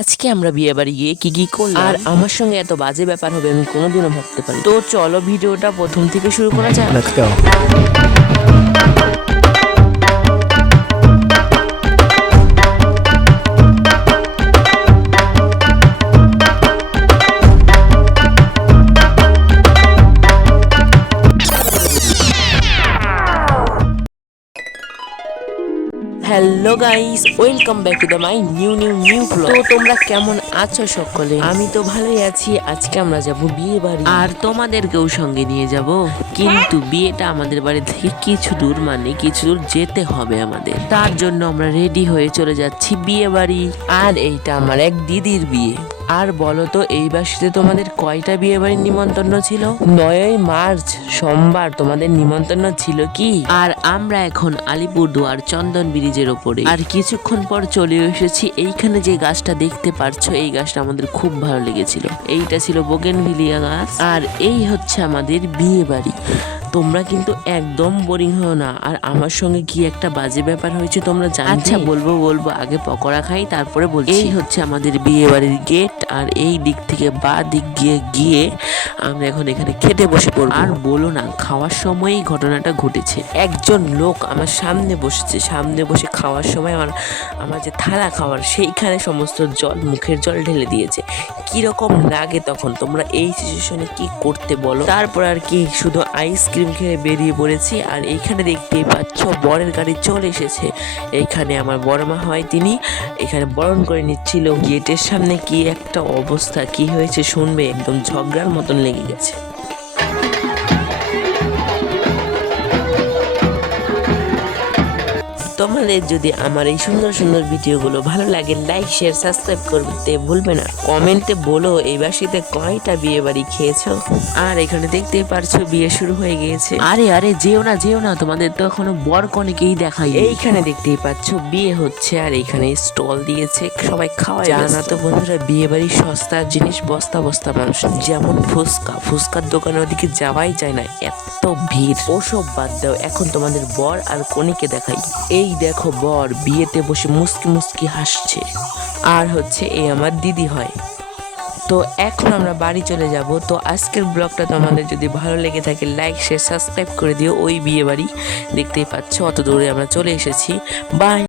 আজকে আমরা বিয়ে বাড়ি গিয়ে কি করলাম আর আমার সঙ্গে এত বাজে ব্যাপার হবে আমি কোনোদিনও ভাবতে পারি। তো চলো ভিডিওটা প্রথম থেকে শুরু করা যাক। Let's go. Hello guys, welcome back to the my new blog. তো তোমরা কেমন আছো সকলে? আমি তো ভালোই আছি। আজকে আমরা যাব বিয়ে বাড়ি আর তোমাদেরকেও সঙ্গে নিয়ে যাব, কিন্তু বিয়েটা আমাদের বাড়ি থেকে কিছু দূর, মানে কিছু দূর যেতে হবে আমাদের। তার জন্য আমরা রেডি হয়ে চলে যাচ্ছি বিয়ে বাড়ি। আর এইটা আমার এক দিদির বিয়ে। আর বলো তো এই বাসিতে তোমাদের কয়টা বিয়ে বাড়ির নিমন্ত্রণ ছিল? 9ই মার্চ সোমবার তোমাদের নিমন্ত্রণ ছিল কি? আর আমরা এখন আলিপুরদুয়ার চন্দন ব্রিজের ওপরে। আর কিছুক্ষণ পর চলে এসেছি এইখানে যে গাছটা দেখতে পারছো, এই গাছটা আমাদের খুব ভালো লেগেছিল। এইটা ছিল বোগেনভিলিয়া গাছ। আর এই হচ্ছে আমাদের বিয়ে বাড়ি। তোমরা কিন্তু একদম বোরিং হও না। আর আমার সঙ্গে কি একটা বাজে ব্যাপার হয়েছে তোমরা জানো? আচ্ছা বলবো আগে পকোড়া খাই তারপরে বলছি। এই হচ্ছে আমাদের বিয়ে বাড়ির গেট। আর এই দিক থেকে বা দিক গিয়ে আমরা এখন এখানে খেতে বসে পড়বো। আর বলো না, খাওয়ার সময়ই ঘটনাটা ঘটেছে। একজন লোক আমার সামনে বসেছে, সামনে বসে খাওয়ার সময় আমার যে থালা খাওয়ার সেইখানে সমস্ত মুখের জল ঢেলে দিয়েছে। কিরকম লাগে তখন? তোমরা এই সিচুয়েশনে কি করতে বলো? তারপর আর কি, শুধু আইসক্রিম খেয়ে বেরিয়ে পড়েছি। আর এইখানে দেখতেই পাচ্ছ বরের গাড়ি চলে এসেছে। এইখানে আমার বড় মা হয়, তিনি এখানে বরণ করে নিচ্ছিল। গেটের সামনে কি একটা অবস্থা, কি হয়েছে শুনবে, একদম ঝগড়ার মতন লেগে গেছে। তোমাদের যদি আমার এই সুন্দর সুন্দর ভিডিওগুলো ভালো লাগে, লাইক শেয়ার সাবস্ক্রাইব করতে ভুলবে না। কমেন্টে বলো এই বাসিতে কয়টা বিয়ে বাড়ি খেয়েছো। আর এখানে দেখতেই পারছো বিয়ে শুরু হয়ে গিয়েছে। আরে যেও না, তোমাদের তো এখনো বর কনেকেই দেখাই। এইখানে দেখতেই পাচ্ছ বিয়ে হচ্ছে, আর এইখানে স্টল দিয়েছে, সবাই খাওয়া। জানা তো বন্ধুরা, বিয়ে বাড়ির সস্তার জিনিস বস্তা বস্তা মানুষ। যেমন ফুচকার দোকানে ওদিকে যাওয়াই যায় না, এত ভিড়। ওসব বাদ দাও, এখন তোমাদের বর আর কনেকে দেখাই। এই দেখো বর বিয়েতে বসে মুস্কি হাসছে। আর হচ্ছে এই আমার দিদি হয়। তো এখন আমরা বাড়ি চলে যাব। তো আজকের ব্লগটা তোমাদের যদি ভালো লেগে থাকে, লাইক শেয়ার সাবস্ক্রাইব করে দিও। ওই বিয়ে বাড়ি দেখতেই পাচ্ছ, অত দূরে আমরা চলে এসেছি। বাই।